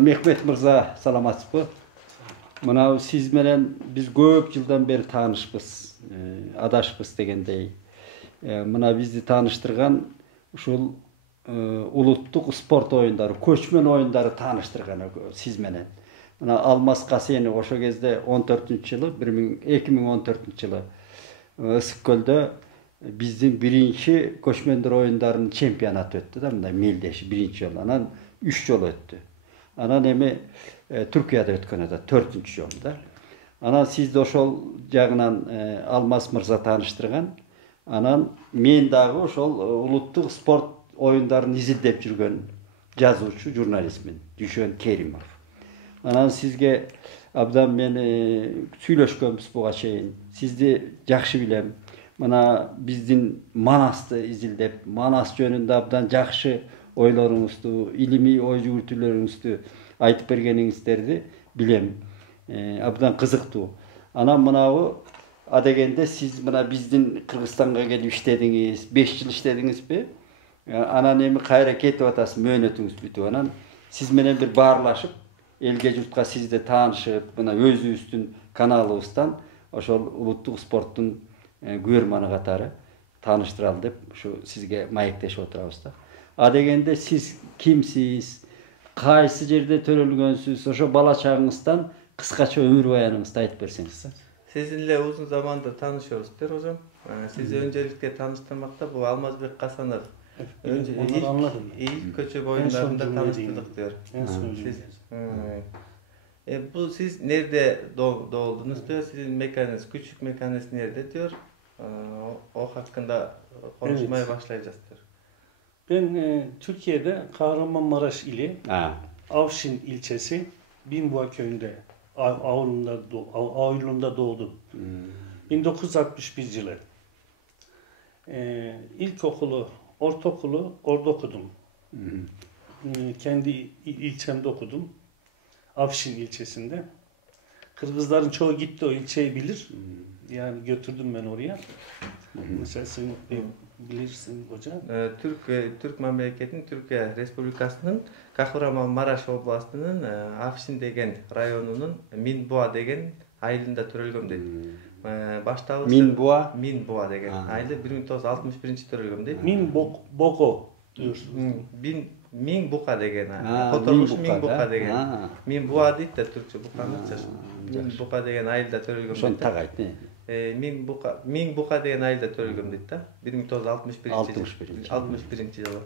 Mehmet Mırza, salamatçısınız. Mına siz menen biz көп жылдан beri tanışpız, adaşpız degендей. Mına bizi tanıştırgan uşul uluttuk sport oyunları, köçmen oyunları tanıştırgan siz menen. Mına Almaz Kaseni oşo kezde 14-жылы, 2014-жылы Ысыккөлдө биздин биринчи көчмөндөр oyunlarının чемпионаты өттү да, мындай мелдеши биринчи жолу. Анан 3 жолу өттү. Anan emi Türkiye'de ötkene de 4. yolda. Anan siz de oşol jagынан Almaz Mırza tanıştırgan. Anan men dagı oşol uluttuk sport oyunlarını izildep жүргөн жазуучу, журналистмин Düşön Kerimov. Anan sizge abdan men süйлөшкөнбүз буга чейин. Sizdi жакшы билем. Mına bizdin Manas'ты izildep, Manas жөнүндө abdan жакшы oylarınızdı, ilimi oy yürütülerinizi aytıp bergeningizlerdi bilem. Abdan kızıktı. Anam mınavu adegende siz mına bizdin Kırgızstan'a gelip işlediniz, 5 yıl işlediniz mi? Anan emi kayra ketip atası möhnötüңүz бүтүп anan siz menen bir bağırlaşıp elge jurtка siz de tanışıp mına özübüzdün kanalыбыздан oşol uluttuk sporttun görmani katары tanıştıralım dep şu sizge maekleşip oturabız da. Adegende siz kimsiz, kaysı jerde törölgönsüz, oşo bala çağыңызdan kıskaça ömür bayanыңызды aytıp berseniz. Sizinle uzun zamandır tanışıyoruz der hocam. Sizi öncelikle tanıştırmakta bu Almazbek Kasanov. Önce ilk köçek oyunlarında tanıştırdık diyor. Bu siz nerede doğdunuz diyor. Sizin mekanınız, küçük mekanınız nerede diyor. O hakkında konuşmaya başlayacağız diyor. Ben Türkiye'de Kahramanmaraş ili Avşin ilçesi Binbuğa köyünde Ağulunda doğdum. 1961 yılı. İlkokulu, ortaokulu orada okudum. Kendi ilçemde okudum. Avşin ilçesinde. Kırgızların çoğu gitti o ilçeyi bilir. Yani götürdüm ben oraya. Mesela sen bilirsin hocam. Türk memleketinin Türkiye Respublikası'nın Kahramanmaraş oblastının Afşin degen rayonunun Minbuğa degen ayılında törölgöm deydi. Baştağısı Minbuğa degen ayılı 1961 törölgöm deydi. Minboko diyorsunuz. Minbuğa degen. Fotoğrafı Minbuğa degen. Minbuğa deydi de Türkçe buğanı Minbuğa degen ayılda törölgöm deydi. Şonu takayt ne? Minbuğa degen ayılda törölgöm deydi da 1961 yılı.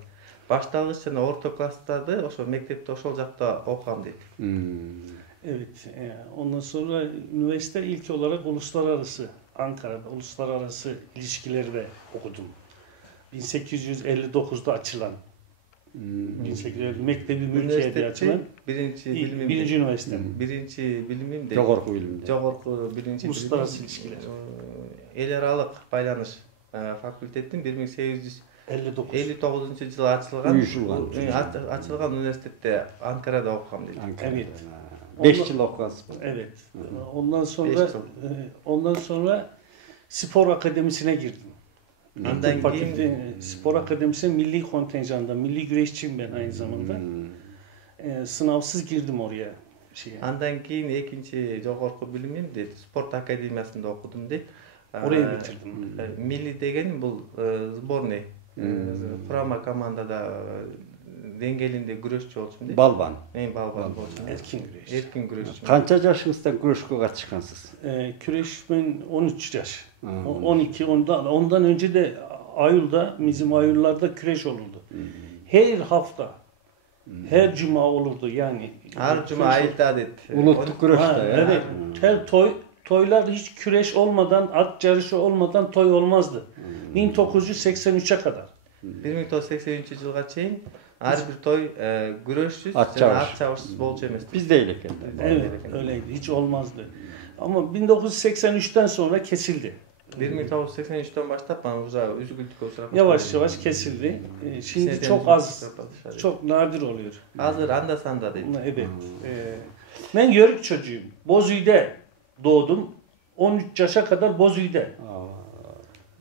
Başlangıçta orta klasstaydı, oşo mektepte oşol jakta okuyam deydi. Evet, ondan sonra üniversite ilk olarak uluslararası, Ankara'da uluslararası ilişkilerde okudum. 1859'da açılan, 1850 Mektebi Mülkiye'de açılan birinci üniversite. Birinci bilimim de. Jogorku bilimde. Jogorku birinci uluslararası ilişkiler. El aralık baylanış fakültetin 1859 yılı açılgan üniversitede Ankara'da okuyam dedi. Evet. 5 yıl okuyansın. Evet. Ondan sonra spor akademisine girdim. Spor akademisine milli kontenjanda, milli güreşçiyim ben aynı zamanda. Sınavsız girdim oraya. Andan keyin ikinci jogorku bilimim dedi. Sport akademiyasında okudum dedi. Oraya bitirdim. Milli degen bu sborny. Kurama komandada dengelinde güreşçi olsun dedi. Balban. Balban olsun. Erkin güreşçi. Kança yaşınızdan güreşke katışkansız? Güreş ben 13 yaş. 12 ondan önce de Ayul'da bizim Ayul'larda güreş olurdu. Her hafta her cuma olurdu yani. Her cuma ayda dedi. Uluttuk güreşte. Evet. Her toylar hiç güreş olmadan, at yarışı olmadan toy olmazdı. 1983'e kadar. 1983 yılga çeyin her bir toy güreşsiz, at çavuşsuz bolçu emas. Biz de öyle. Evet, öyleydi. Hiç olmazdı. Ama 1983'ten sonra kesildi. 1983'ten başlayıp bana uzağa üzgünlük olsun. Yavaş yavaş kesildi. Şimdi çok az, çok nadir oluyor. Hazır anda sanda değil. Evet. Ben Yörük çocuğuyum. Bozüy'de doğdum. 13 yaşa kadar Bozüy'de.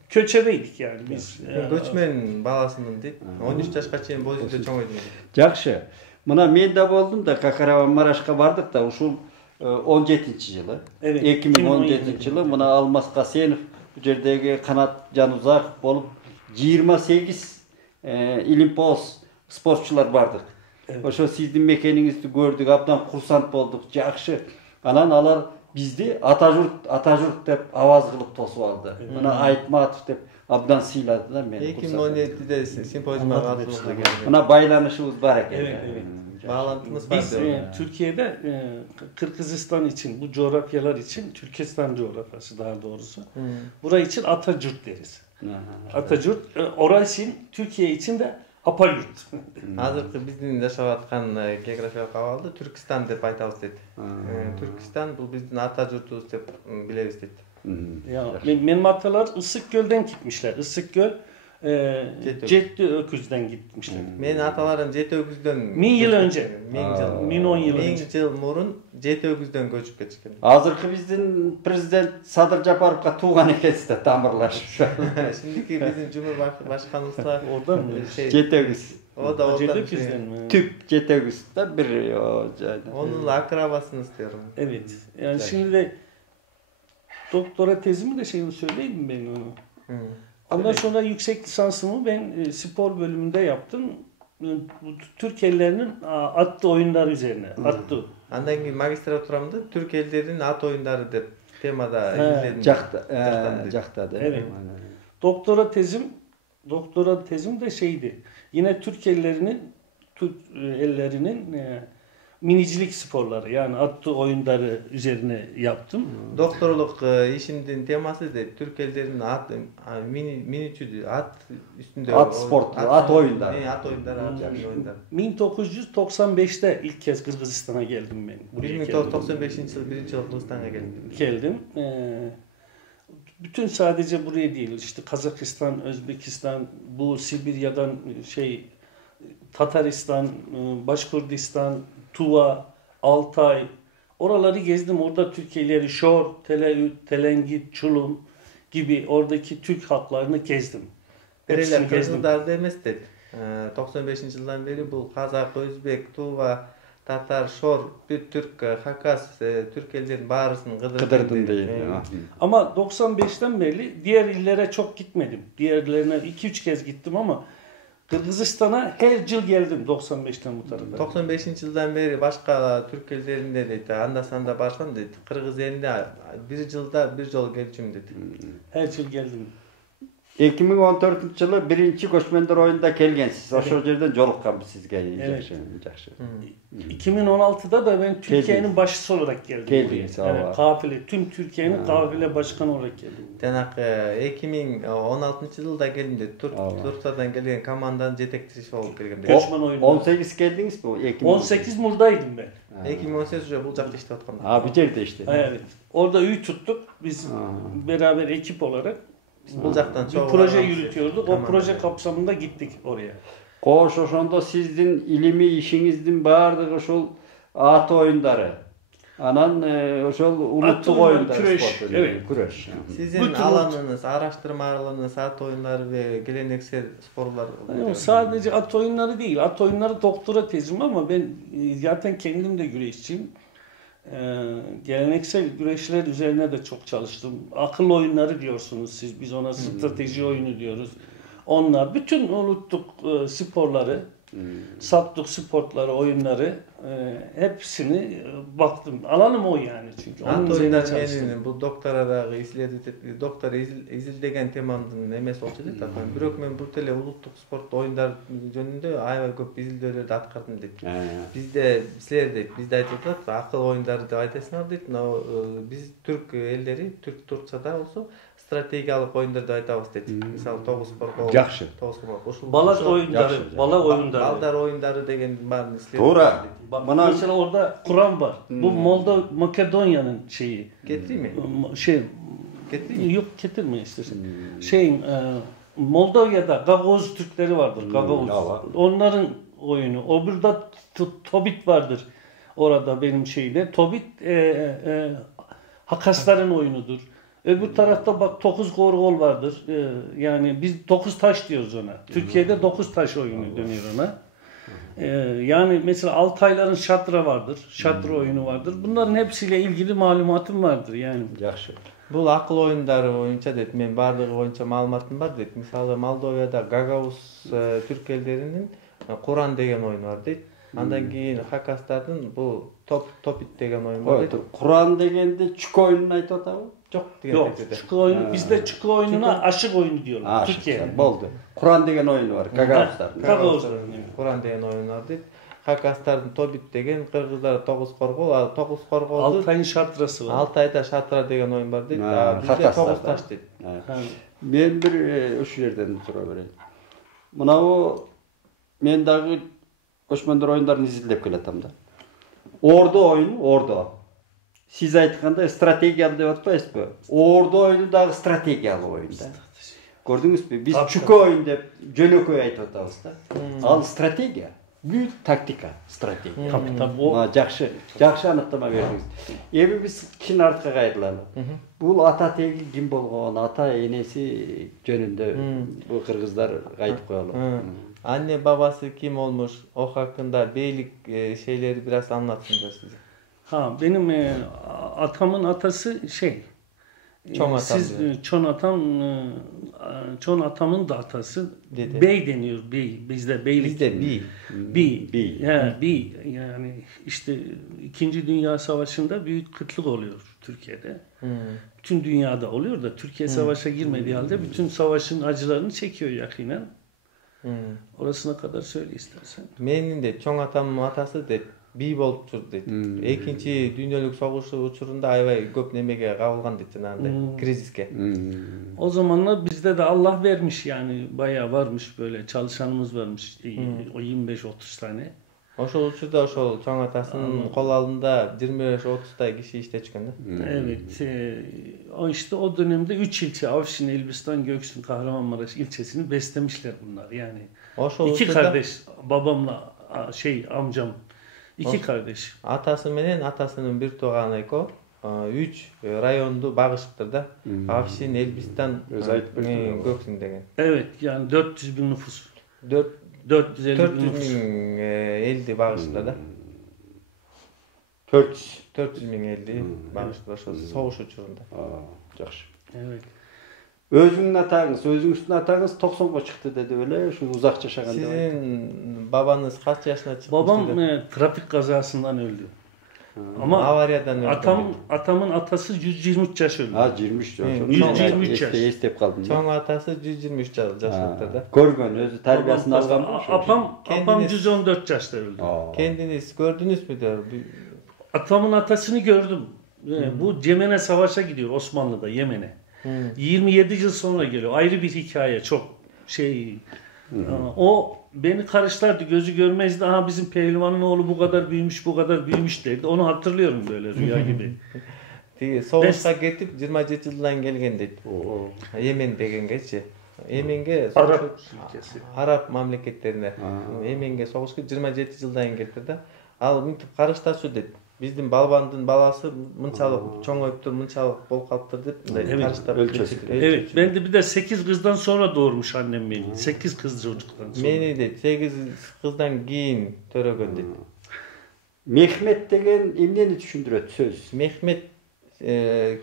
Köçebeydik yani biz. Göçmen balasının deyip 13 yaşka çeyin Bozüy'de çoğuydum. Жақшы. Mına men de boldum da Kahramanmaraş'a bardık da uşul 17-ci yılı. Evet, 2017 yılı mına Almas Kasenov bu yerdeki kanat canuzak bolup 28 İlimpoz sporçular bardık. Evet. Oşo sizdin mekaningizdi gördük, abdan kursant bolduk, jakşı. Anan alar bizdi Atajurt dep avaz kılıp tosup aldı. Mına Aytmatov dep abdan sıyladı da meni. 2017'de sempozyuma katılımına geldim. Mına baylanışımız var ekan. Evet, evet. Bağlantımız var. Biz Türkiye'de Kırgızistan için, bu coğrafyalar için, Türkistan coğrafyası daha doğrusu, burayı için Atacurt deriz. Atacurt, orası için, Türkiye için de Apayurt. Hazırkı bizdin yaşap atkan geografiyalык абалды Türkistan dep aytabыз dedi. Türkistan bu bizdin Atajurtubuz dep bilebiz dedi. Ya, benim atalar Issıkgöl'den gitmişler. Issıkgöl, Cetli Öküz'den gitmişler. Menin atalarım Jeti Öküz'den 1000 yıl önce. 1000 yıl önce. yıl murun Jeti Öküz'den göçüp ketişken. Hazırkı bizdin prezident Sadır Japarovga tuğan ekensizde tamırlaşıp. Şimdiki bizim Cumhurbaşkanımızla Oradan mı? Cetegüz. O da Acele oradan Öküz'den mi? Tüp Cetegüz'de bir o onunla akrabasını istiyorum. Evet. Yani şimdi de doktora tezimi de söyleyeyim mi ben onu? Ondan sonra yüksek lisansımı ben spor bölümünde yaptım. Türk ellerinin atlı oyunları üzerine. Atlı. Andan keyin magistraturamda Türk ellerinin at oyunları dep temada izledim. Jaktada. Evet. Doktora tezim de şeydi. Yine Türk ellerinin minicilik sporları, yani atlı oyunları üzerine yaptım. Doktorluk işinin teması da Türk ellerinin at minicüdü, at üstünde At sportu, at oyunları. At oyunları, at oyunları. 1995'te ilk kez Kırgızistan'a geldim ben. 1995 yıl 1. Kırgızistan'a geldim. Bütün sadece buraya değil, işte Kazakistan, Özbekistan, bu Sibirya'dan Tataristan, Başkurdistan, Tuva, Altay, oraları gezdim. Orada Türkiye'leri Şor, Teleüt, Telengit, Çulum gibi oradaki Türk halklarını gezdim. Bireler Kırgızlar demez dedi. 95 yıldan beri bu Kazak, Özbek, Tuva, Tatar, Şor, bir Türk, Hakas, Türk ellerin barısını Kıdırdın değil. Ama 95'ten beri diğer illere çok gitmedim. Diğerlerine 2-3 kez gittim ama Kırgızistan'a her yıl geldim 95'ten bu tarafa. 95 yıldan beri başka Türk ellerinde dedi. Andasanda barsan dedi. Kırgız elinde bir yılda bir yol gelişim dedi. Her yıl geldim. 2014 yılı birinci Göçmenler oyunda kelgensiz. Oşo yerden jolukkan sizge. Evet. 2016'da da ben Türkiye'nin başçısı olarak geldim. Yani kafile, tüm Türkiye'nin kafile başkanı olarak geldim. Denak 2016 yılda geldim dedi. Türkiye'den gelen komandanın jetekçisi olup geldim. Göçmen oyunu. 18 geldiniz mi? 18 Murda'ydım ben. 2018 bu cakta işte otkandım. Bir yerde işte. Evet. Orada üy tuttuk. Biz beraber ekip olarak bir proje yürütüyorduk. O proje kapsamında gittik oraya. Koş oşonda sizdin ilimi işinizdin bağırdığı oşol at oyunları. Anan oşol uluttuk oyunları. Küreş. Sizin alanınız, araştırma alanınız at oyunları ve geleneksel sporlar. Sadece at oyunları değil. At oyunları doktora tezim ama ben zaten kendim de güreşçiyim. Geleneksel güreşler üzerine de çok çalıştım. Akıl oyunları diyorsunuz siz. Biz ona strateji oyunu diyoruz. Onlar bütün unuttuk sporları, sattık sportları, oyunları hepsini baktım. Alanım o yani çünkü. At oyunları bu doktora da doktora izildegen temamdın emes olsa dedi. Bирок men bu tele uluttuk sport oyunlar jönündө aябай көп изилдөөлөрдү аткардым дейт. Bizde sizler deyт, bizde айтып атат, акыл oyunları деп айтасыңар дейт. Biz Türk elleri, Türkçada olsa strategiyalыk oyunlar da aytабыз дейт. Мисалы 9 spor. Жакшы. 9 spor. Balak oyunları, Balдар oyunları деген бар sizler. Doğru. Mesela orada Kur'an var. Bu Makedonya'nın şeyi. Getireyim mi? Getireyim. Yok getirme istersen. Moldova'da Gagavuz Türkleri vardır. Gagavuz. Onların oyunu. O burada Tobit vardır. Orada benim şeyde. Tobit Hakasların oyunudur. Öbür tarafta bak 9 gorgol vardır. Yani biz 9 taş diyoruz ona. Türkiye'de 9 taş oyunu dönüyor ona. Yani mesela Altayların şatra vardır. Şatra oyunu vardır. Bunların hepsiyle ilgili malumatım vardır yani. Yaxşı. Бул акыл оюндары боюнча дейт, мен баардыгы боюнча маалыматым бар дейт. Мисалы Молдовияда Гагаус түрк элдеринин Куран деген oyunu бар дейт. Андан кийин Хакастардын бул Топит деген oyun бар дейт. Kur'an degende çük oyununu aytıp atabı? Жок Yok, деген. çukur oyunu, bizde çukur oyununa aşık oyunu diyorlar. Türkiye'de. Boldu. Kur'an degen oyunu var. Gagavuzların. Куран деген oyun бар дейт. Хакастардын Тобит деген, кыргыздар Тогуз коргол, ал Тогуз корголду Altay'ın şatrası var. Алтайда Шатра деген oyun бар дейт. Бизде Хакастарда. Тогуз таш дейт. Men bir şu yerden sora bereyim. Mınavu men dagı koşmanдар oyunlarını izlep kelatam da. Ordu oyunu, ordu. Siz aytkanda strategiyalı dep atpaysızbı? Ordu oyunu dagı strategiyalı oyunda. Gördünüz mü? Biz çuku oyun dep jönököy aytıp atabız da. Al strategiya. Büyük taktika, strategiya. Tabii o Жақшы анықтама бердіңіз. Эми биз кишини артка кайрылалы. Бул ата теги ким болгон, ата энеси жөнүндө бул кыргыздар айтып коелу. Anne babası kim olmuş? O hakkında beylik şeyleri biraz anlatsın da size. Benim atamın atası Çon atam siz diyor. Çon atamın da atası Dede. bey deniyor. Bey bizde beylik. Bizde Bi. Yani işte 2. Dünya Savaşı'nda büyük kıtlık oluyor Türkiye'de. Bütün dünyada oluyor da Türkiye savaşa girmediği halde bütün savaşın acılarını çekiyor yakinen. Orasına kadar söyle istersen. Menin de çoң atamın atası de bi болуп жүрдү дейт. Экинчи дүйнөлүк согуш учурунда аябай көп немеге кабылган дейт, жанагындай кризиске. O zamanlar bizde de Allah vermiş yani bayağı varmış böyle çalışanımız varmış. O 25-30 tane. Ошол учурда ошол çoң атасынын кол алдында 25-30 киши иштечкен да. Evet. O işte o dönemde 3 ilçe Avşin, Elbistan, Göksun, Kahramanmaraş ilçesini beslemişler bunlar. Yani Ошол iki учурда kardeş babamla amcam iki kardeş. атасы менен атасынын бир тууганы экөө 3 районду багышыптыр да. Авшин, Элбистан, Göksun деген. Evet yani 400 bin nüfus. 450 400 bin nüfus. bin eldi bağışlar da. 400 bin eldi bağışlar soğuş uçurunda. Жақшы. Evet. Özünün atağınız 90'a çıktı dedi öyle, şu uzak yaşagan. Sizin babanız kaç yaşına çıktı? Babam trafik kazasından öldü. Ama avariyadan öldü. Atamın atası 123 yaş öldü. 23 yaş. 123 yaş. Estep kaldım. Çoğun atası 123 yaşlıkta da. Görgön, özü terbiyesini algan. Apam 114 yaşta öldü. Kendiniz gördünüz mü diyor? Atamın atasını gördüm. Bu Yemen'e savaşa gidiyor Osmanlı'da Yemen'e. 27 yıl sonra geliyor. Ayrı bir hikaye çok o beni karışlardı, gözü görmezdi. Aha bizim pehlivanın oğlu bu kadar büyümüş derdi. Onu hatırlıyorum böyle rüya gibi. Soğuşa getip 27 yıldan gelgen dedi. Yemen degengeçi. Yemen'e Arap mamleketlerine. Yemen'e soğuşa 27 yıldan geldi de. Al mintip karıştaşı dedi. Биздин балбандын баласы мынчалык чоңоюптур, мынчалык болуп калыптыр деп тарыштап ölçüsü. Evet, ben de bir de 8 kızdan sonra doğurmuş annem beni. 8 kız çocuktan sonra. Meni de 8 kızdan kийин төрөгөн дейт. Mehmet degen emneni düşündüröt söz. Mehmet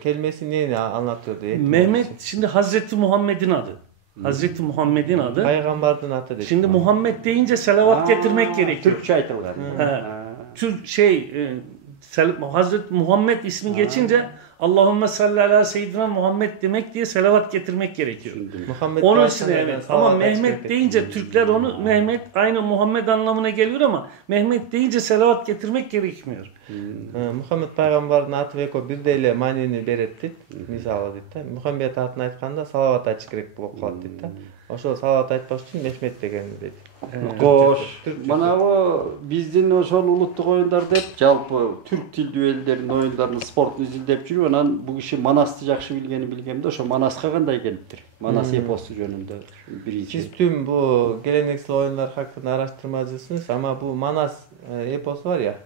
kelimesi neyini anlatıyordu? Mehmet şimdi Hazreti Muhammed'in adı. Hazreti Muhammed'in adı. Peygamberden adı dedi. Şimdi Muhammed deyince salavat getirmek gerekiyor. Türkçe aytılgan. Hazreti Muhammed ismi geçince Allahümme salli ala seyyidina Muhammed demek diye selavat getirmek gerekiyor. Onun için ama Mehmet deyince Türkler onu Mehmet aynı Muhammed anlamına geliyor ama Mehmet deyince selavat getirmek gerekmiyor. Muhammed Peygamber'in atı veko bir de ile manini beretti. Misal dedi. Muhammed atını aytkanda salavat aytış керек болуп калат dedi. Ошол salavat aytпаш үчүн Mehmet деген dedi. Koş. Manavı bizdin ошол улуттук oyunlar dep жалпы Türk tilдүү элдердин oyunlarını sportunu izlep жүрүп анан bu kişi Manasты жакшы билгемде ошо Manaска кандай келиптир? Manas эпосу жөнүндө биринчи. Siz tüm bu geleneksel oyunlar hakkında araştırmacısınız ama bu Manas epos var ya,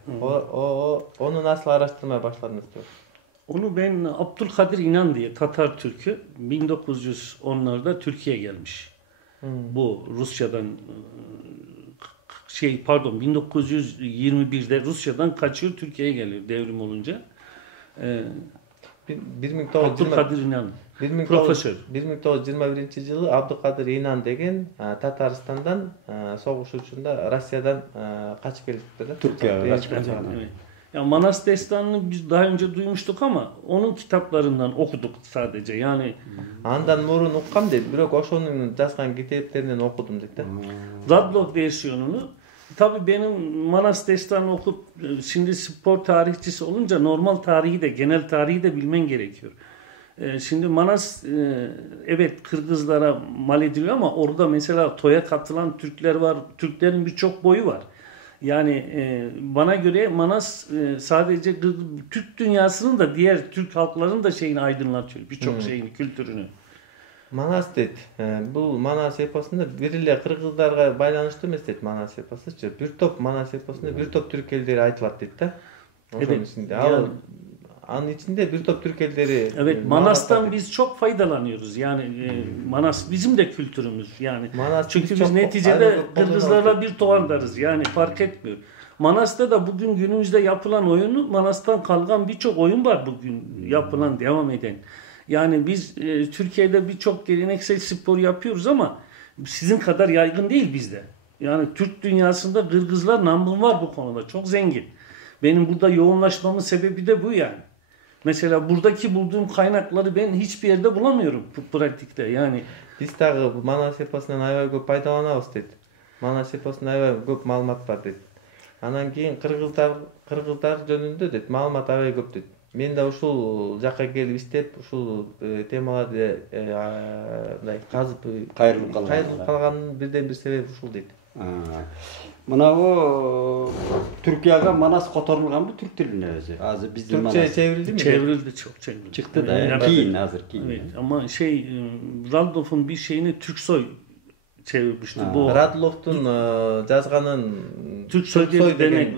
onu nasıl araştırmaya başladınız diyor. Onu ben Abdülkadir İnan diye Tatar Türk'ü 1910'larda Türkiye'ye gelmiş. Bu Rusya'dan pardon 1921'de Rusya'dan kaçıyor, Türkiye'ye geliyor devrim olunca. 1920 Abdülkadir İnan profesör. 1921-жылы Abdülkadir İnan деген Татарстандан согуш учурунда Россиядан kaçıp келипти да. Türkiye'ye kaçıp Evet, evet. Ya Manas Destanı'nı biz daha önce duymuştuk ama onun kitaplarından okuduk sadece. Yani Andan murun ukkam deyт, бирок ошонун жазган китептеринен окудum дейт да. Radlov versiyonunu, tabii benim Manas Destanı'nı okup şimdi spor tarihçisi olunca normal tarihi de, genel tarihi de bilmen gerekiyor. Şimdi Manas evet Kırgızlara mal ediliyor ama orada mesela toya katılan Türkler var. Türklerin birçok boyu var. Yani bana göre Manas sadece Türk dünyasının da diğer Türk halklarının da şeyini aydınlatıyor. Birçok şeyini, kültürünü. Manas дейт. Бул Манас эпосунда бир эле кыргыздарга байланыштуу эмес дейт Манас эпосучу. Бир топ Манас эпосунда бир топ түрк элдери айтылат deyт да. Ошонун ичинде. Ал anın içinde bir top Türk elleri. Evet, Manas'tan biz çok faydalanıyoruz. Yani Manas bizim de kültürümüz. Yani Manas çünkü biz neticede Kırgızlarla bir tuğandarız. Yani fark etmiyor. Manas'ta da bugün günümüzde yapılan oyunu, Manas'tan kalkan birçok oyun var bugün yapılan, devam eden. Yani biz Türkiye'de birçok geleneksel spor yapıyoruz ama sizin kadar yaygın değil bizde. Yani Türk dünyasında Kırgızlar number var bu konuda. Çok zengin. Benim burada yoğunlaşmamın sebebi de bu yani. Mesela buradaki bulduğum kaynakları ben hiçbir yerde bulamıyorum pratikte yani. Biz dagы Манас эпосунан аябай көп пайдаланабыз дейт. Манас эпосунда аябай көп маалымат бар дейт. Анан кийин кыргыздар жөнүндө дейт маалымат аябай көп дейт. Мен да ушул жакка келип иштеп, ушул темаларды мындай казып кайрылып калганын бирден бир себеби ушул дейт. Mınavı Türkiye'ye Manas kotorulgan bu Türk diline özü. Azı bizim Manas. Türkçe'ye çevrildi mi? Çevrildi, çok çevrildi. Çıktı da Yani, giyin hazır giyin. Evet ama Radlov'un bir şeyini Türksoy çevirmişti. Bu Radlov'un yazganın Türksoy demek.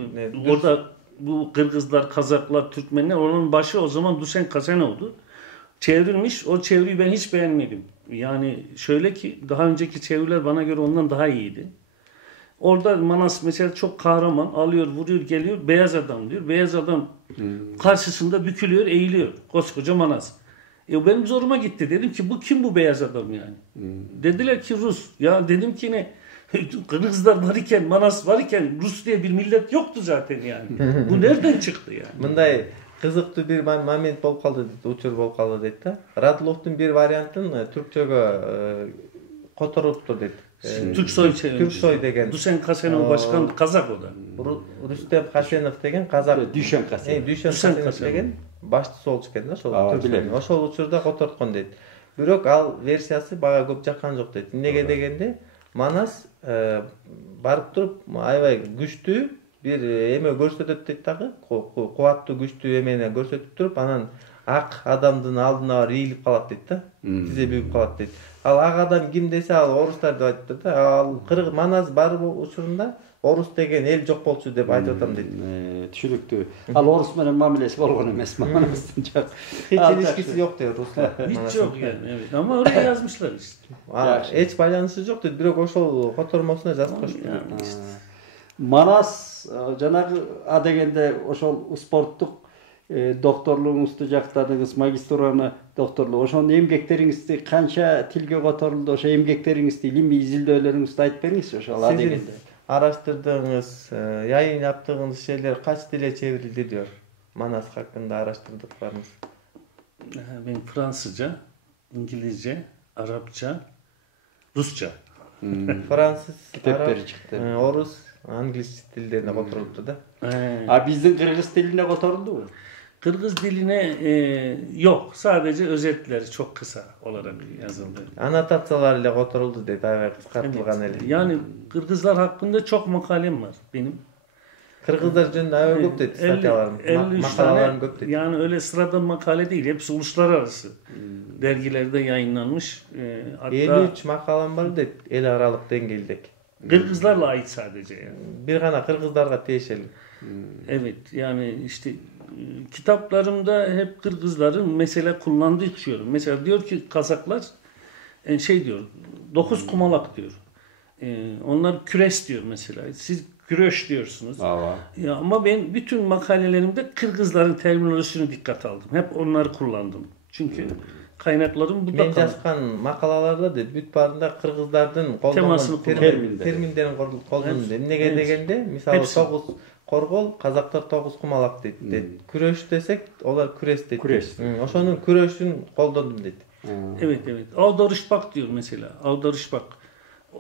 Orada bu Kırgızlar, Kazaklar, Türkmenler, onun başı o zaman Dušan Kasanov'du. Çevrilmiş. O çeviriyi ben hiç beğenmedim. Yani şöyle ki daha önceki çeviriler bana göre ondan daha iyiydi. Orada Manas mesela çok kahraman, alıyor, vuruyor, geliyor, beyaz adam diyor. Beyaz adam karşısında bükülüyor, eğiliyor. Koskoca Manas. Benim zoruma gitti. Dedim ki bu kim bu beyaz adam yani? Dediler ki Rus. Ya dedim ki ne? Kırgızlar var iken, Manas var iken Rus diye bir millet yoktu zaten yani. Bu nereden çıktı yani? Мындай кызыктуу bir момент болуп калды дейт, учур болуп калды дейт да. Radlov'un bir variantын түркчөгө которуптур дейт. Türksoy çevirmiş. Türksoy деген. Dušan Kasenov başkan Kazak o da. Rüstem Kasenov деген Kazak. Dušan Kasenov. Dušan Kasenov деген башчысы болчу экен да ошол Türkmen. Ошол учурда которткон дейт. Бирок ал версиясы бага көп жаккан жок дейт. Эмнеге дегенде Manas барып туруп аябай күчтүү bir эме көрсөтөт дейт дагы. Кубаттуу күчтүү эмени көрсөтүп туруп анан ак адамдын алдына барып ийилип калат дейт да. Тизе бүгүп калат дейт. Ал ак адам ким десе ал орустар деп айтты да. Ал Манас бар учурунда орус деген эл жок болчу деп айтып атам дейт. Түшүнүктүү. Ал орус менен мамилеси болгон эмес Манастын жок. Hiç ilişkisi yok deyт Ruslar. Hiç yok yani evet ama oraya yazmışlar işte. Hiç байланышы жок дейт. Бирок ошол котормосуна жазып коюшту. Manas жанагы а дегенде ошол спорттук doktorluğuңузду жактадыңыз, магистратураны doktorluğu. Ошонун эмгектериңизди канча тилге которулду? Ошо эмгектериңизди, илимий изилдөөлөрүңүздү айтып бериңизчи ошол а дегенде. Araştırdığınız, yayın yaptığınız şeyler kaç dile çevrildi diyor. Manas hakkında araştırdıklarınız. Ben Fransızca, İngilizce, Arapça, Rusça. Fransız, Kitapları çıktı. Orus, İngiliz dillerine kotoruldu da. Bizdin Kırgız diline kotoruldu mu? Kırgız diline yok. Sadece özetleri çok kısa olarak yazıldı. Anotatsiyalarıyla kotoruldu dedi. Kısaltılgan evet. Yani Kırgızlar hakkında çok makalem var benim. Kırgızlar üzerinde ayrı çok dedi statyalarım. 53 tane yani öyle sıradan makale değil. Hepsi uluslararası dergilerde yayınlanmış. Hatta 53 makalam var dedi el aralık dengeldeki. Kırgızlarla ait sadece yani. Bir gana Kırgızlarga teşeli. Evet yani işte kitaplarımda hep Kırgızların mesela kullandığı içiyorum. Mesela diyor ki Kazaklar şey diyor 9 kumalak diyor. Onlar küres diyor mesela. Siz güreş diyorsunuz. Ava. Ya ama ben bütün makalelerimde Kırgızların terminolojisine dikkat aldım. Hep onları kullandım. Çünkü kaynaklarım burada Men kaldı. жазган макалаларда да бүт баарында кыргыздардын Темасын колдонгон терминдерин колдондум. Эмнеге дегенде, мисалы Hepsi. 9 коргол, казактар 9 кумалак дейт. Күрөш десек, олар күрес дейт. Күрес. Ошонун күрөшүн колдондум дейт. Evet evet. Avdarışbak diyor mesela. Avdarışbak.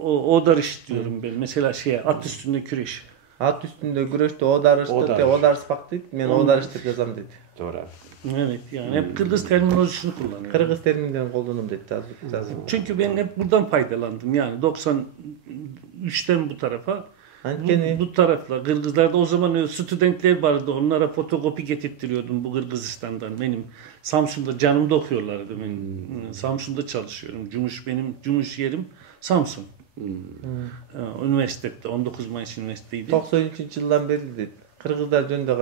Odarış diyorum ben. Mesela at üstünde küreş. At üstünde güreşte odarışpak deyt. Men odarış деп жазам deyt. Doğru. Evet yani hep Kırgız terminolojisini kullanıyorum. Kırgız terminlerini kollandım deyt жазып. Çünkü ben hep buradan faydalandım. Yani 93'ten bu tarafa. Bu tarafla Kırgızlarda o zaman öyle studentler vardı. Onlara fotokopi getirttiriyordum bu Kırgızistan'dan. Benim Samsun'da canımda okuyorlardı. Ben Samsun'da çalışıyorum. Benim Cumuş yerim Samsun. Üniversitede 19 Mayıs Üniversiteydi. 93-жылдан beri deyt. Kırgızlar жөнүндө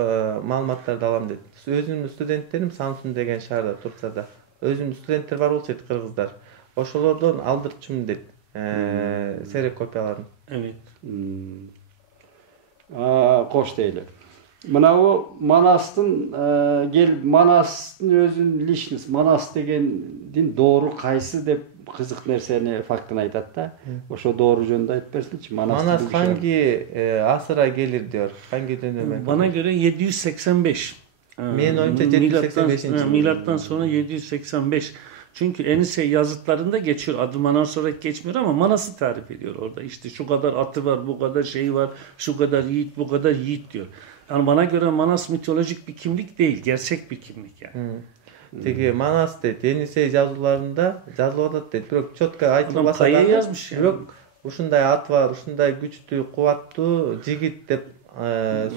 маалыматтарды алам deyt. Өзүмдүн студенттерим Samsun деген шаарда, Турцияда. Өзүмдүн студенттер бар болчу дейт кыргыздар. Ошолордон алдырчумун deyt. Серек копияларын. Evet. Koş değil. Mına o Manast'ın Manast'ın özün lişnis. Manast degendin doğru kaysı dep kızık nerseni faktını aytat da. Oşo doğru jönde aytbersinçi. Manas hangi asıra gelir diyor. Hangi döneme? Bana göre 785. Men oyunca 785. Milattan sonra 785. Çünkü Enise yazıtlarında geçiyor. Adı Manas olarak geçmiyor ama Manas'ı tarif ediyor orada. İşte şu kadar atı var, bu kadar şey var, şu kadar yiğit, bu kadar yiğit diyor. Yani bana göre Manas mitolojik bir kimlik değil, gerçek bir kimlik yani. Tegi Manas deyt, Enise yazılarında жазылып deyt. Бирок четко айтылбаса Adam kayaya yazmış yani. Бирок ушундай at var, ушундай güçlü, kuvvattуу жигит деп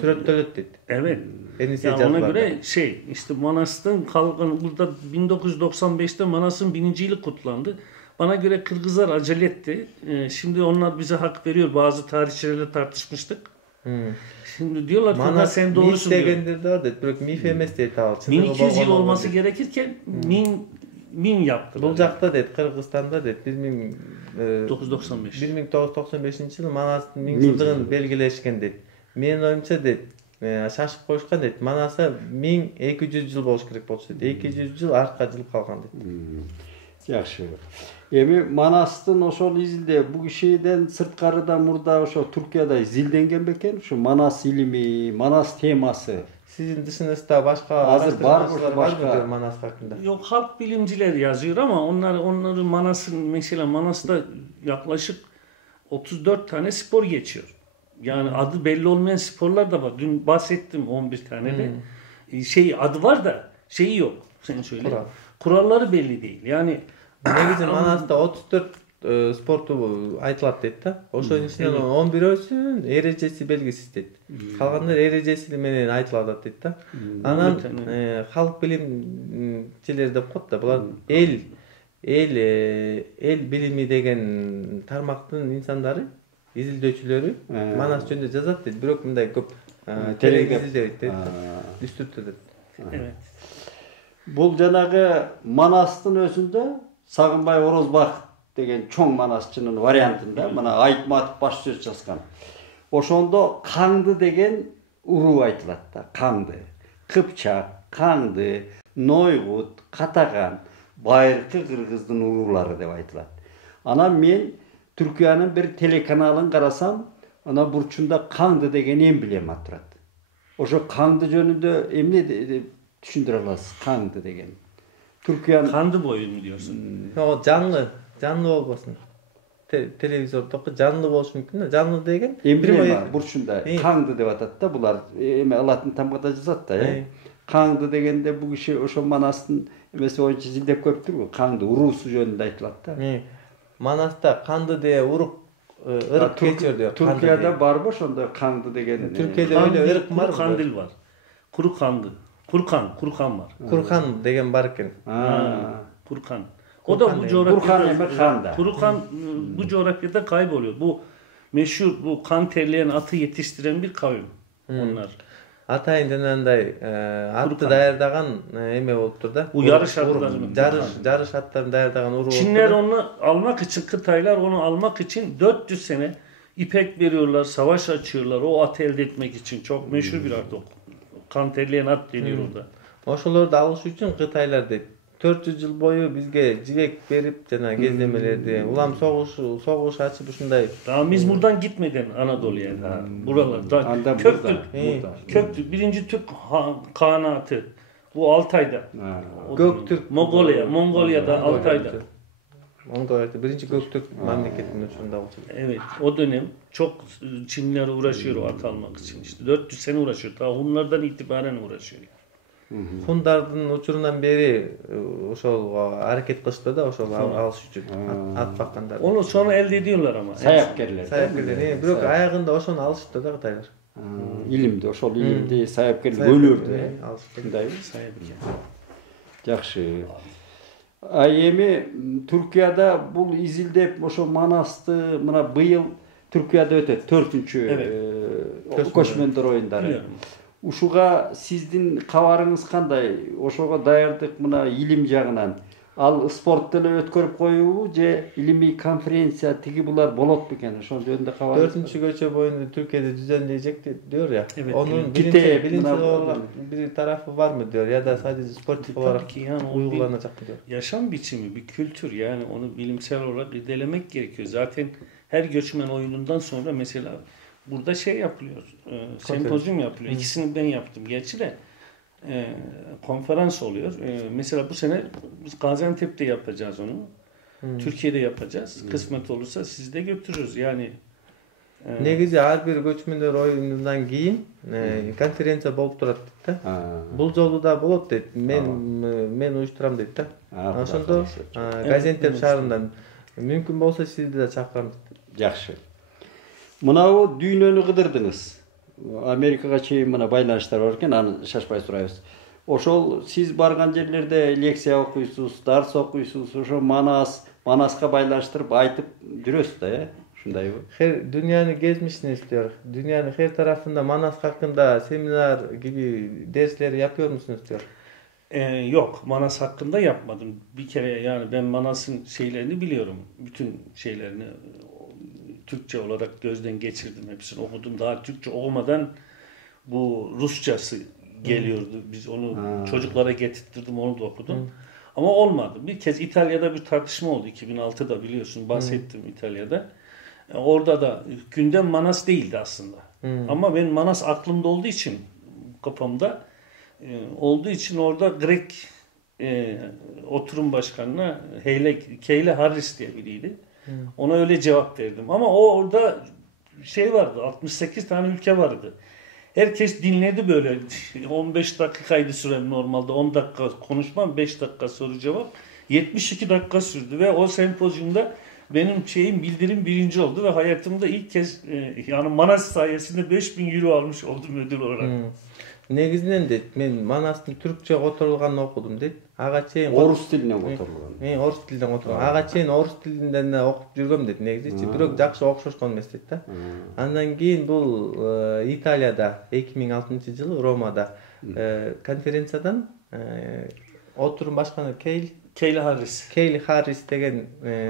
сүрөттөлөт deyt. Evet. Enise Yani ona yazılarında. göre işte Manas'ın kalkanı burada 1995'te Manas'ın 1000. yılı kutlandı. Bana göre Kırgızlar acele etti. Şimdi onlar bize hak veriyor. Bazı tarihçilerle tartışmıştık. Şimdi diyorlar ki Manas sen doğrusun diyor. degendir de deyt. Bирок mif emes deyt al. 1200 yıl olması gerekirken 1000 yaptı. Бул жакта deyt, Kırgızstanda deyt. 995. 1995-жылы Manastын 1000 жылдыгын белгилешкен дейт. Менин оюмча дейт, шашып коюшкан дейт. Манаса 1200 жыл болуш керек болчу дейт. 200 жыл артка жылып калган дейт. Yaxşı. Emi Manast'ın oşol izilde bu kişiden sırtkarıda murda oşo Türkiye'de izildengen beken şu Manas ilimi, Manas teması. Sizin dışınızda başka Hazır var mı araştırmacılar başka? mıdır Manas hakkında? Yok halk bilimciler yazıyor ama onları Manas'ın mesela Manas'ta yaklaşık 34 tane spor geçiyor. Yani adı belli olmayan sporlar da var. Dün bahsettim 11 tane de. Adı var da şeyi yok. Sen söyle. Kuralları belli değil. Yani Негизи Манас'ta 34 спорту айтылат дейт да. Ошонун ичинен 11-өсүн эрежеси белгисиз дейт. Калгандары эрежеси менен айтылат дейт да. Анан халык билимчилер деп коет да. Булар эл билими деген тармактын инсандары, изилдөөчүлөрү Манас жөнүндө жазат дейт. Бирок мындай көп изилдебейт дейт. Дүстүртө дейт. evet. Bul janagı Manast'ın özünde Sagınbay Orozbak degen çoğ Manasçının variantında bana aytmatıp baş söz жазган. Oşonda Kandı degen uru aytılat da. Kandı, Kıpçak, Kandı, Noygut, Katagan, Bayırkı Kırgızdın uruları dep aytılat. Ana men Türkiye'nin bir telekanalın qarasam, ana burçunda Kandı degen en bilem atırat. Oşo Kandı jönündө emne düşündüre alasiz Kandı degen. Türkiye'nin Kandı boyu mu diyorsun? O canlı olmasın. Televizorda canlı boluşu mümkün de canlı degen emblem var burçunda Kandı dep atat da bular Alatın tamgada жазат da. Kandı degende bu kişi oşo Manastın emesi oyuncu zildep köptür mü? Kandı urusu jönünde aytılat da. Manas'ta Kandı diye ırk geçiyor diyor. Türkiye'de var mı şunda Kandı degen? Türkiye'de öyle ırk var mı? Kuru kandil var. Kuru kandı. Kurkan var. Kurkan degen var iken. Kurkan. O da bu coğrafyada Kurkan bu coğrafyada kayboluyor. Bu meşhur bu kan terleyen atı yetiştiren bir kavim onlar. атайын жанагындай атты даярдаган эме болуптур да. Bu yarış atlarını. Жарыш аттарын даярдаган уруу. Çinler onu almak için, Kıtaylar onu almak için 400 sene ipek veriyorlar, savaş açıyorlar o atı elde etmek için. Çok meşhur bir at o. Kan terleyen at deniyor orada. Ошолорду алыш үчүн Кытайлар дейт 400 жыл бою бизге жибек берип жана кездемелерди улам согуш açıp ушундай. Daha biz buradan gitmeden Anadolu'ya daha buralarda Köktürk birinci Türk kağanatı bu Altay'da. Göktürk Mongolia'da Altay'da. Mongolia'da birinci Göktürk memleketinde uşunda oldu. Evet o dönem çok Çinliler uğraşıyor o at almak için işte 400 sene uğraşıyor. Ta Hunlardan itibaren uğraşıyor. Хундардын учурунан бери ошол аракет кылышты да ошол алыш үчүн ат баккандар. Onu sonra elde ediyorlar ama. Sayapkerler. Бирок аягында ошону алышты да Кытайлар. İlimdi, ошол илимди sayapkerlik өлөрдü. Алышты. Sayapker. Жакшы. Эми Түркияда бул изилдеп ошо Манасты мына быйыл Түркияда өтөт 4-чү көчмөндөр оюндары. Ушуга сиздин кабарыңыз кандай? Ошого даярдык мына илим жагынан ал спорт деле өткөрүп коюубу же илимий конференция тиги булар болот бекен? Ошол жөнүндө кабарыңыз? 4-чү көчө боюнда Türkiye'de düzenleyecek diyor ya. Evet, Onun bilimsel olarak bir tarafı var mı diyor ya da sadece sportif olarak yani uygulanacak mı diyor. Yaşam biçimi, bir kültür yani onu bilimsel olarak irdelemek gerekiyor. Zaten her göçmen oyunundan sonra mesela burada şey yapılıyor, sempozyum yapılıyor. İkisini ben yaptım gerçi de konferans oluyor. Mesela bu sene biz Gaziantep'te yapacağız onu. Türkiye'de yapacağız. Kısmet olursa sizi de götürürüz. Yani Негизи ар бир көчмөндөр оюнунан кийин конференция болуп турат дейт да. Бул жолу да болот дейт. Мен уюштурам дейт да. Ошондо Газиантеп шаарынан мүмкүн болсо сизди да чакырам дейт. Жакшы. Мынау дүйнөнү кыдырдыңыз. Америкага чейин мына байланыштар бар экен, аны шашпай сурайбыз. Ошол сиз барган жерлерде лекция окуйсуз, дарс окуйсуз, ошо Манаска байланыштырып айтып жүрөсүз да, э? Ушундайбы? Dünyanı gezmişsiniz istiyor. Dünyanın her tarafında Manas hakkında seminer gibi dersleri yapıyor musunuz diyor. Yok, Manas hakkında yapmadım. Bir kere yani ben Manas'ın şeylerini biliyorum. Bütün şeylerini Türkçe olarak gözden geçirdim. Hepsini okudum. Daha Türkçe okumadan bu Rusçası geliyordu. Biz onu çocuklara getirttirdim, onu da okudum. Ama olmadı. Bir kez İtalya'da bir tartışma oldu. 2006'da biliyorsun bahsettim İtalya'da. Orada da gündem Manas değildi aslında. Ama ben Manas aklımda olduğu için kafamda olduğu için orada Grek oturum başkanına Keyle Harris diye biriydi. Ona öyle cevap verdim. Ama orada şey vardı. 68 tane ülke vardı. Herkes dinledi böyle. 15 dakikaydı sürem normalde. 10 dakika konuşmam, 5 dakika soru cevap. 72 dakika sürdü ve o sempozyumda benim bildirim birinci oldu ve hayatımda ilk kez yani Manas sayesinde 5000 euro almış oldum ödül olarak. Негизинен дейт, мен Манастын түркчө которулганын окудум дейт. Ага чейин орус тилинен которулган. Орус тилинен которулган. Ага чейин орус тилинен окуп жүргөм дейт негизи. Бирок жакшы окшошкон эмес дейт да. Андан кийин бул Италияда 2006-жылы Ромада конференциядан отурум башканы Keyle Harris деген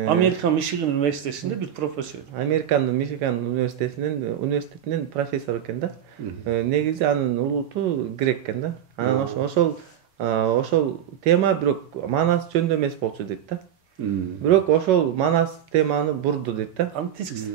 Amerika Michigan Üniversitesi'nde bir profesör. Amerikanın Michigan üniversitetinden profesör eken da. Негизи анын улуту грек экен да. Анан ошол тема бирок Манас жөнүндө эмес болчу дейт да. Бирок ошол Манас теманы бурду дейт да.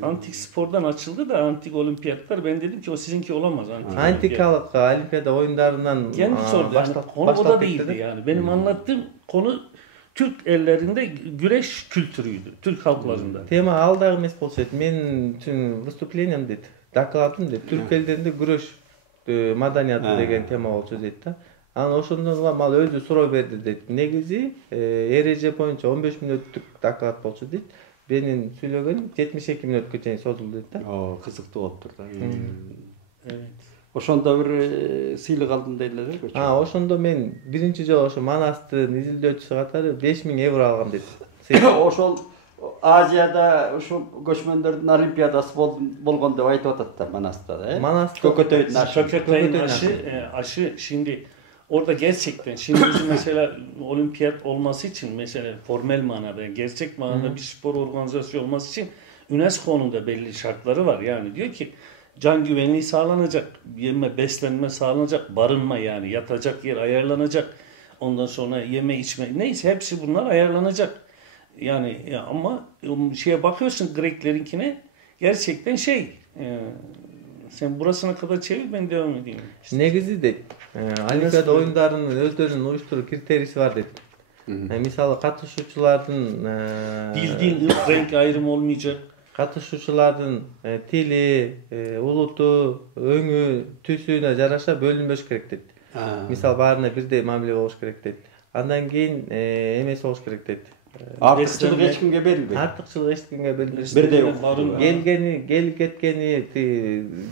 Antik spordan açıldı da antik olimpiyatlar. Ben dedim ki o sizinki olamaz. Antikalik olimpiyada oyunlarından kendi sordu. Konu o da değildi yani. Benim anlattığım konu Türk ellerinde güreş kültürüydü. Türk halklarında. Tema alдағы эмес болчу дейт. Мен выступлением дейт. Докладым дейт. Түрк элдеринде күрөш маданияты деген тема болчу дейт да. Анан ошондон улам ал өзү суроо берди дейт. Негизи эреже боюнча 15 мүнөттүк доклад болчу дейт. Менин сүйлөгөн 72 мүнөткө чейин созулду дейт да. Кызыктуу болуптур да. Evet. Ошондо бир сыйлык алдым дейлер. Ошондо мен биринчи жолу ошо Манастын изилдөөчүсү катары 5000 евро алгам дейт. Ошол Азияда ушу көчмөндөрдүн олимпиадасы болгон деп айтып атат да Манаста да. Манаста Көкөтөйдүн aşı. Köketay'ın aşı şimdi orada gerçekten şimdi bizim mesela olimpiyat olması için mesela formel manada gerçek manada bir spor organizasyonu olması için UNESCO'nun da belli şartları var. Yani diyor ki can güvenliği sağlanacak, yeme beslenme sağlanacak, barınma yani yatacak yer ayarlanacak. Ondan sonra yeme içme neyse hepsi bunlar ayarlanacak. Yani ama şeye bakıyorsun Greklerinkine gerçekten sen burasına kadar çevir ben devam edeyim. негизи дейт олимпиада оюндарынын өздөрүнүн уюштуруу критерийси бар дейт. Мисалы катышуучулардын Bildiğin ırk renk ayrımı olmayacak. катышуучулардын тили, улуту, өңү, түсүнө жараша бөлүнбөш керек дейт. Мисалы баарына бирдей мамиле болуш керек дейт. Андан кийин эмеси болуш керек дейт. Артыкчылык эч кимге берилбейт. Артыкчылык эч кимге берилбейт. Бирдей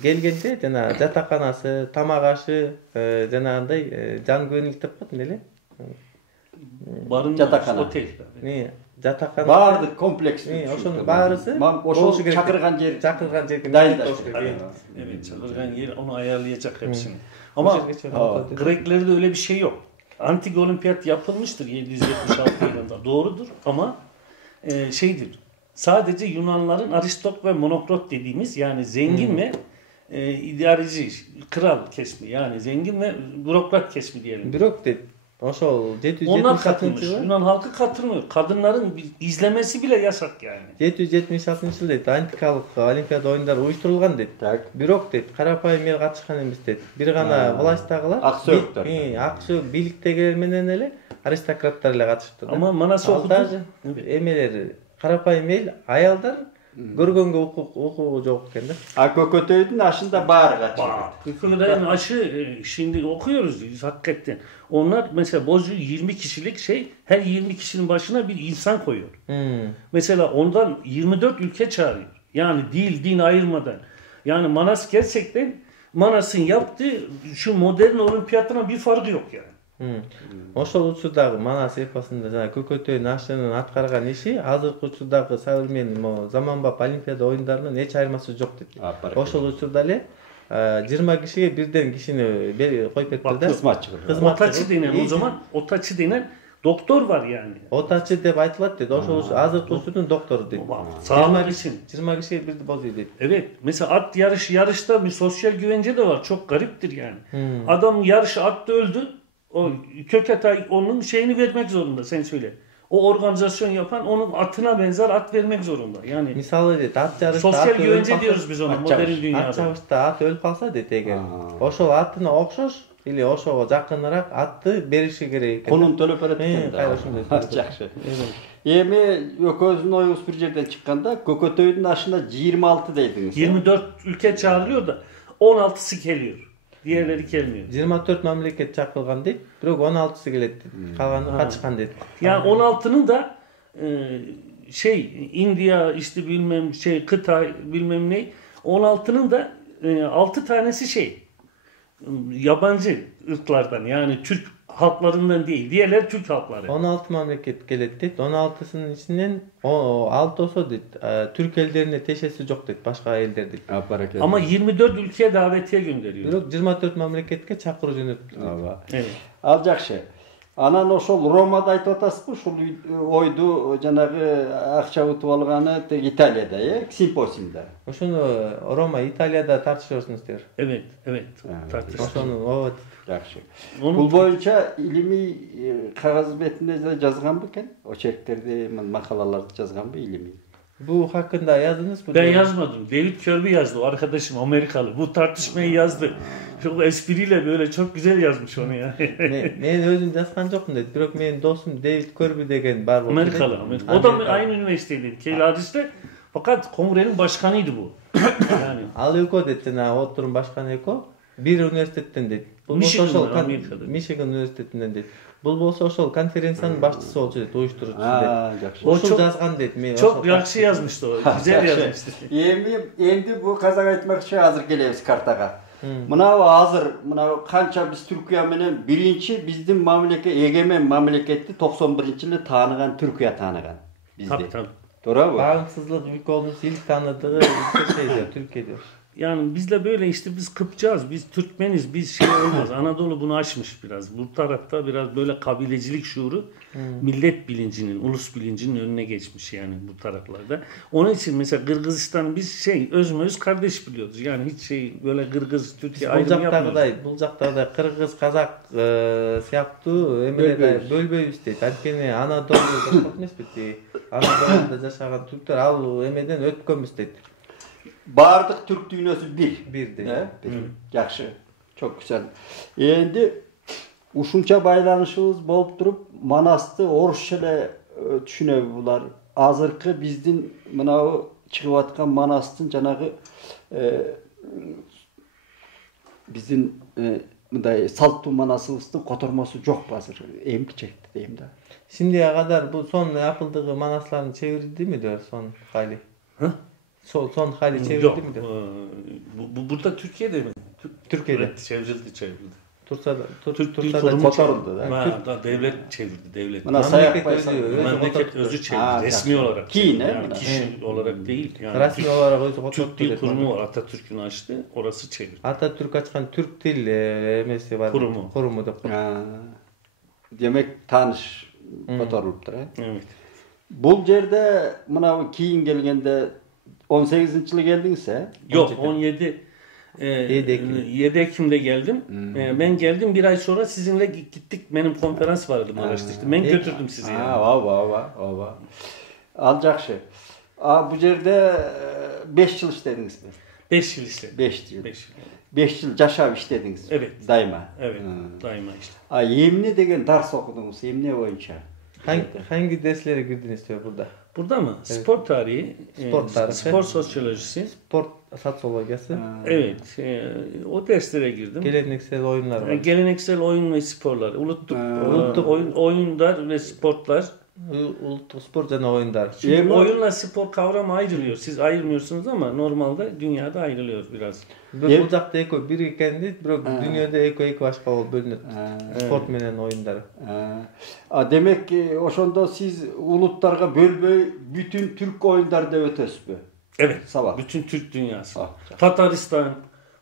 келгенде жана жатаканасы, тамак ашы, жанагындай жан güvenlik деп коет эле. Barınma Yatakхана. otel. Жатакана. Баардык комплекс. Ошонун баарысы ошол чакырган жерге дайындаш керек. Evet, çadırgan yer onu ayarlayacak hepsini. Ama Greklerde öyle bir şey yok. Antik olimpiyat yapılmıştır 776 yılında. Doğrudur ama şeydir. Sadece Yunanların aristok ve monokrot dediğimiz yani zengin ve idareci, kral kesimi yani zengin ve bürokrat kesimi diyelim. Bürok dedi. Ошол Onlar katılmış. Yunan halkı katılmıyor. Kadınların izlemesi bile yasak yani. 776 дейт антикалык олимпиада оюндары уюштурулган дейт. Бирок дейт карапайым эл катышкан эмес дейт. Бир гана власттагылар, аксөк бийликтегилер менен эле аристократтар эле катышыптыр. Ama Manas'ı okudum. Эмелер карапайым эл аялдар көргөнгө укугу жок экен да. Көкөтөйдүн ашында баары катышат. Kökelerin aşı şimdi okuyoruz hakikaten. Onlar mesela bozuyor 20 kişilik her 20 kişinin başına bir insan koyuyor. Mesela ondan 24 ülke çağırıyor. Yani dil, din ayırmadan. Yani Manas gerçekten Manas'ın yaptığı şu modern olimpiyatına bir farkı yok yani. Ошол учурдагы Манас эпосунда жана Көкөтөйдүн ашынын аткарган иши азыркы учурдагы современный заманбап олимпиада оюндарынан эч айырмасы жок дейт. Ошол учурда эле 20 kişiye birden kişini koyup ettiler de. Otaçı denen o zaman otaçı denen doktor var yani. Otaçı dep aytılат dedi. Ошол азыркы учурдун доктору dedi. Sağlık için. 20 kişiye birdi bozuyor dedi. Evet. Mesela at yarışta bir sosyal güvence de var. Çok gariptir yani. Adam yarışı atta öldü. O Köketay onun şeyini vermek zorunda. Sen söyle. O organizasyon yapan onun atına benzer at vermek zorunda. Yani misalı dedi at yarışta sosyal güvence diyoruz biz ona modern dünyada. At yarışta at ölüp kalsa dedi eğer. Oşol atına okşoş или ошого жакыныраак атты бериши керек. Пулун төлөп берет экен да. Жакшы. Эми экөөбүздүн оюбуз бир жерден чыкканда Көкөтөйдүн ашына 26 дейдиңиz. 24 ülke çağrılıyor da 16'sı geliyor. Diğerleri gelmiyor. 24 memleket çakılgan deyip, bирок 16'sı gelet deyip, kalanı kaçkan deyip. Yani 16'nın da India işte bilmem Kıtay bilmem ne 16'nın da 6 tanesi yabancı ırklardan yani Türk halklarından değil. Diğerleri Türk halkları. 16 memleket gelet deyip, 16'sının içinden 6 olsa deyip, Türk ellerine teşesi yok deyip, başka elder deyip. Ama 24 ülkeye davetiye gönderiyor. Bирок 24 memleketke çakırı jönөтүп. Evet. Al жакшы. Анан ошол Ромада айтып атасызбы, ушул ойду жанагы акча утуп алганы Италияда, симпозиумда. Ошону Рома, Италияда тартышıyorsunuzlar. Evet. Tartışıyoruz. Ошону, Жакшы. Бул боюнча илимий кагаз бетинде жазганбы экен? Очерктерди, макалаларды жазганбы илимий? Bu hakkında yazdınız mı? Ben yazmadım. David Kirby yazdı. O arkadaşım Amerikalı. Bu tartışmayı yazdı. Çok espriyle böyle çok güzel yazmış onu ya. Men özüm yazgan jokmун dedi. Bирок menin dostum David Kirby degen bar boldu. Amerikalı. O da aynı üniversitedeydi. Keyladi'de. Fakat kongrenin başkanıydı bu. Yani. Al Eko dedi. Oturun başkanı Eko. Bir üniversitetten dedi. Michigan üniversitetinden dedi. Bul bolsa ошол конференциянын башчысы болчу дейт, уюштуруучусу дейт. Ошол жазган дейт. Çok yaxşı yazmıştı o. Güzel yazmıştı. Endi bu kazak aytmakçı hazır kelebиз картага. Мынабу азыр, канча биз Түркия менен биринчи биздин мамлекет, эгемен мамлекетти 91-жылы тааныган Түркия тааныган бизди. Tabii. Doğru mu? Bağımsızlık ilk olmuş, ilk tanıdığı şeyde, Türkiye'de. Yani biz de böyle işte biz Kıpçağız, biz Türkmeniz, biz şey olmaz. Anadolu bunu aşmış biraz. Bu tarafta biraz böyle kabilecilik şuuru millet bilincinin, ulus bilincinin önüne geçmiş yani bu taraflarda. Onun için mesela Kırgızistan biz şey özmöz kardeş biliyoruz. Yani hiç şey böyle Kırgız, Türkiye ayrımı yapmıyoruz. Bulcaklarda Kırgız, Kazak siyahtуу эмелер бөлбөй иштейт. Анткени Anadolu'da çok nispeti. Anadolu'da yaşayan Türkler al emeden ötkönmüş deyt. Bardık Türk dünyası bir. Bir de. Bir. Yaxşı. Çok güzel. Endi uşunça baylanışыбыз болуп туруp Manasты орусча эле түшүнөбү булар. Азыркы биздин мынау чыгып аткан Manastын жанагы биздин мындай салттуу Manasыбыздын котормосу жок азыр. Эмки чекти дейм да. Şimdiye kadar bu son yapıldığı manasların çevrildi mi diyor son hali? Hı? Son hali Yok. çevrildi mi diyor? Burada Türkiye'de mi? Türkiye'de. Evet, çevrildi. Tursa'da. Türk Dil Tursa'da Kurumu kotarıldı da. Da devlet çevirdi, devlet. Buna sayak Memleket özü çevirdi. Resmi olarak. Ki ne? Yani kişi olarak değil. Yani Resmi olarak özü Türk Dil Kurumu var. Atatürk'ün açtı. Orası çevirdi. Atatürk açkan Türk Dil emesi var. Kurumu da. Demek tanış kotarılıptır. Evet. Bul yerde mına keyin gelgende 18. yılı geldinse? Yok 7 Ekim'de geldim. Ben geldim bir ay sonra sizinle gittik. Benim konferans vardı Maraş'ta işte. Ben götürdüm sizi yani. Va. Alacak şey. Bu yerde 5 yıl işlediniz mi? 5 yıl işte. 5 yıl. 5 yıl. 5 yıl yaşap işlediniz. Evet. Daima. Evet. Daima işte. Emne degen ders okudunuz. Emne boyunca. Hangi derslere girdiniz diyor burada? Burada mı? Evet. Spor tarihi, spor sosyolojisi, spor sosyolojisi. Evet. O derslere girdim. Geleneksel oyunlar var. Geleneksel oyun ve sporlar. Unuttuk oyunlar ve sportlar. Uluttuk spor cana oyunlar. Şimdi oyunla spor kavramı ayrılıyor. Siz ayırmıyorsunuz ama normalde dünyada ayrılıyor biraz. Bucakta eko bir ikendi, dünyada eko başka ol bölünür. Sport menen oyunlar. Demek ki oşonda siz ulutlarga bölböy bütün Türk oyunlarda ötesizbi. Evet. Sabah. Bütün Türk dünyası. Tataristan,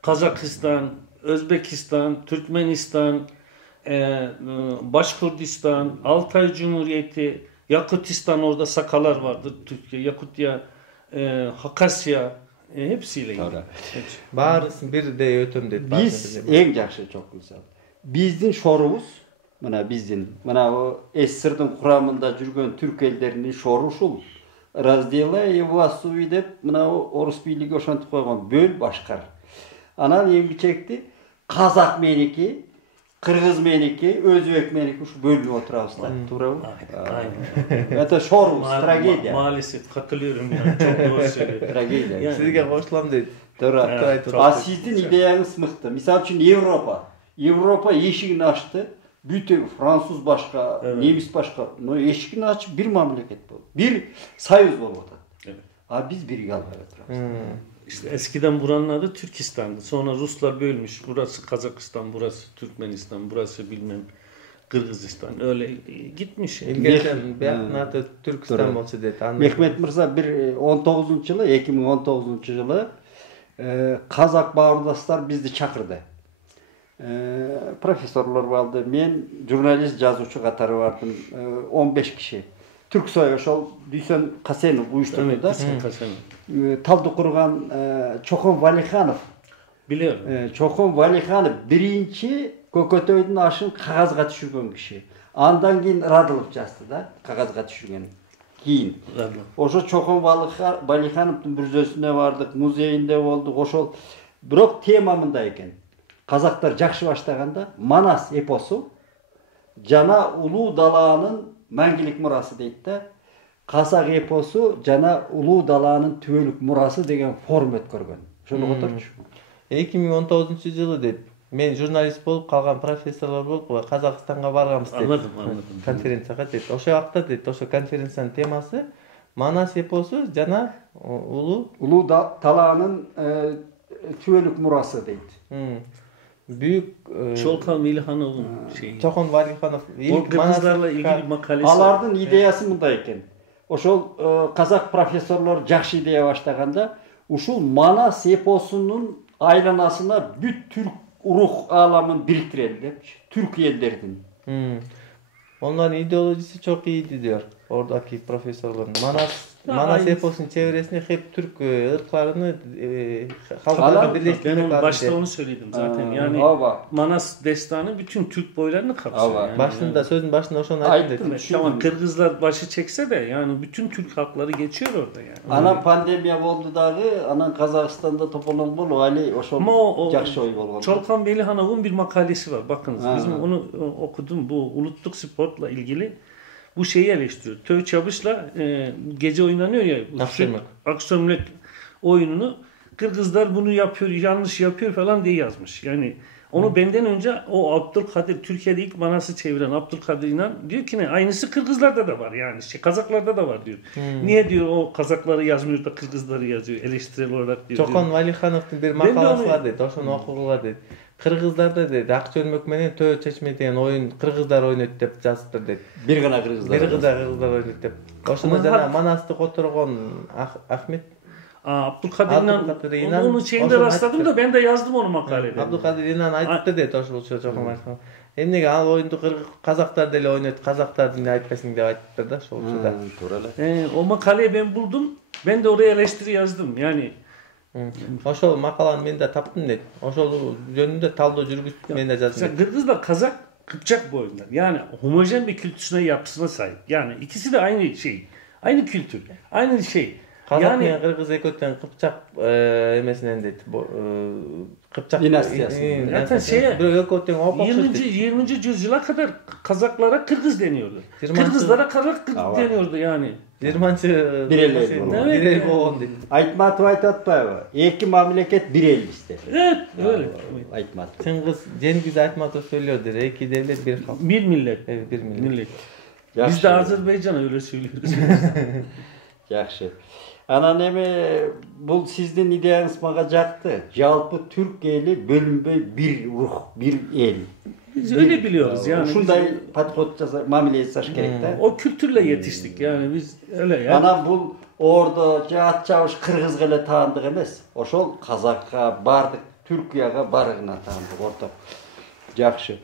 Kazakistan, Özbekistan, Türkmenistan, Başkurdistan, Altay Cumhuriyeti, Yakutistan, orada Sakalar vardır Türkiye, Yakutya, Hakasya, hepsiyle ilgili. Bağırısın bir de ötüm dedi. Biz en yaxşı çok güzel. Bizdin şorumuz, mana o Esir'din kuramında жүрген Türk ellerinin şoru şul. Разделай властвуй деп, mana o Orus birliği oşantıp koygan böl başkar. Anan emgi çekti. Kazak meniki, Kırgız meniki, Özbek meniki şu bölünüp oturasızlar. Doğru mu? Aynen. Это şorumuz, tragedya. Maalesef katılıyorum yani. Çok doğru söylüyor. Tragedya. Yani, sizge hoşlan dedi. Doğru. Sizin ideyanız mıhtı. Misal için Avrupa eşigini açtı. Bütün Fransız başka, evet. Nemis başka. No eşigini açıp bir memleket bu. Bir sayız oldu. Evet. Biz bir yalvar oturasızlar. İşte eskiden buranın adı Türkistan'dı. Sonra Ruslar bölmüş. Burası Kazakistan, burası Türkmenistan, burası bilmem Kırgızistan. Öyle gitmiş. İlgiden bir Türkistan olsa dedi. Mehmet Mirza 19. yılı, 2019 yılı Kazak bağırdaşlar bizi çakırdı. Profesörler vardı. Ben jurnalist yazıcı katarı vardım. 15 kişi. Türksoy ошол Duysen Kasenov uyuşturdu da. Taldı kurgan Çokan Valixanov. Biliyorum. Çokan Valixanov birinci Kökötöydün aşın kağızga düşürgen kişi. Andan keyin Radılov жазды da kağızga düşürgen. Keyin. Oşo Çokan Valixanovdun müzesine vardık, muzeyinde olduk. Oşol birok temamında eken. Kazaklar jakşı başlaganda Manas eposu Jana Ulu Dalağının Мәңгілік мұрасы дейді да. Қазақ эпосу жана Улуу даланын түбөлүк мурасы деген форум өткөргөн. Ошону которчу. 2019 жылы дейт. Мен журналист болуп калган профессорлор болуп Казакстанга барганбыз дейт. Anladım. Конференцияга дейт. Ошол вакытта дейт, ошо конференциянын темасы Манас эпосу жана Улуу даланын түбөлүк мурасы дейт. Büyük Çolkan Velihanov'un şeyi. Çokan Velihanov ilk Kırgızlarla ilgili makalesi. Alardın ideyası bunda eken. ошол казак профессорлор жакшы идея баштаганда ушул Манас эпосунун айланасына бүт түрк урух ааламын бириктирели депчи. Түрк элдердин. Onların ideolojisi çok iyiydi diyor oradaki profesörlerin. Manas eposunun çevresinde hep Türk ırklarını halklarını birleştirmek lazım. Başta onu söyledim zaten. Yani Manas destanı bütün Türk boylarını kapsıyor. Yani başında sözün başında o şunu ayıttım. Tamam, Kırgızlar başı çekse de yani bütün Türk halkları geçiyor orada yani. Ana pandemiya oldu dağı, ana Kazakistan'da toplanan bol hali o jakşı oy bolgan. Çolkan Velihanov'un bir makalesi var. Bakınız bizim onu okudum. Bu Ulutluk Sport'la ilgili bu şeyi eleştiriyor. Töv Çavuş'la gece oynanıyor ya. Aksörmlek oyununu Kırgızlar bunu yapıyor, yanlış yapıyor falan diye yazmış. Yani onu benden önce o Abdülkadir, Türkiye'de ilk Manas'ı çeviren Abdülkadir İnan diyor ki ne? Aynısı Kırgızlarda da var yani. Kazaklarda da var diyor. Niye diyor o Kazakları yazmıyor da Kırgızları yazıyor eleştirel olarak diyor. Çokan Valihanov'un bir makalası var dedi. O şunu okudular dedi. Kırgızlarda dedi Akçölmök menen Töö Çeşme деген oyun Kırgızlar oynadı dep жазıptır dedi. Bir gana Kırgızlar. Kırgızlar oynadı dep. Oşunu jana Manas'ta oturgan Ahmet Abdülkadir İnan onun şeyinde rastladım da ben de yazdım onu makalede. Abdülkadir İnan aytты dedi oşul Çokan Valihanov. Emnege al oyundu Kazaklar dele oynadı. Kazaklar dile aytpasın dep ayttılar da şol şurada. O makaleyi ben buldum. Ben de oraya eleştiri yazdım. Yani Oşol makalanı men de taptım dedi. Oşol jönünde taldo жүрgüzüp men de yazdım. Kırgızlar Kazak, Kıpçak boyundan. Yani homojen bir kültürsüne yapısına sahip. Yani ikisi de aynı şey. Aynı kültür. Aynı şey. Kazak yani Kırgız ekoten Kıpçak emesinden dedi. Kıpçak dinastiyası. Zaten 20. yüzyıla kadar Kazaklara Kırgız deniyordu. Kırgızlara Kazak deniyordu yani. 20. birey boğun dedi. Aytmatov aytatpayбы? Eki mamleket bir el işte. Evet, öyle. Aytmatov. Cengiz Aytmatov söylüyor dedi. İki devlet bir halk. Bir millet. Evet, bir millet. Biz de Azerbaycan'a öyle söylüyoruz. Yaxşı. Ana neme bu sizden ideyanız maga jaktı. Jalpı Türk eli bölünbey bir ruh, bir el. Biz öyle biliyoruz yani. Şunday patriotça mamile etsaş gerek de. O kültürle yetiştik yani biz öyle yani. Ana bu orada Cahat Çavuş Kırgız gele taandık emes. Oşol Kazakka bardık, Türkiye'ye barıgına taandık orta. Жақшы.